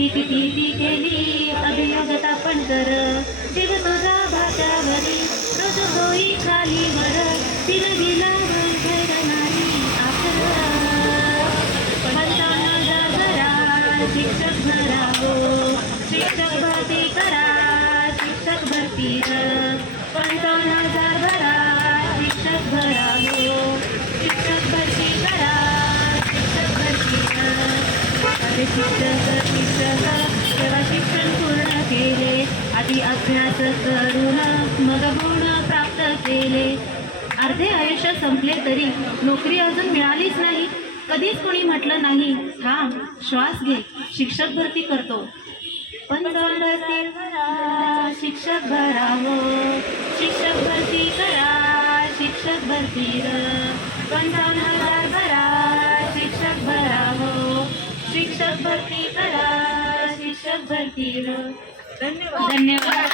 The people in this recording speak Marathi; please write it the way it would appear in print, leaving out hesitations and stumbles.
ती किती ती केली अभियोगता पण कर जीव तुझा भात्यावरी रोज होई खाली वर तिला दिला घर नाही आपला 55,000 भरा शिक्षक भरावो शिक्षक भरती करा शिक्षक भरती 55,000 भरा शिक्षक भरावो शिक्षक भरती करा शिक्षक भरती अरे शिक्षक तेव्हा शिक्षण पूर्ण केले आधी अभ्यास करून मग गुण प्राप्त केले अर्धे आयुष्य संपले तरी नोकरी अजून मिळालीच नाही कधीच कोणी म्हटलं नाही थांब श्वास घे शिक्षक भरती करतो 55,000 भरा शिक्षक भरावो शिक्षक भरती करा शिक्षक भरती 55,000 भरा शिक्षक भरावो शिक्षक भरती करा शिक्षक भरती धन्यवाद.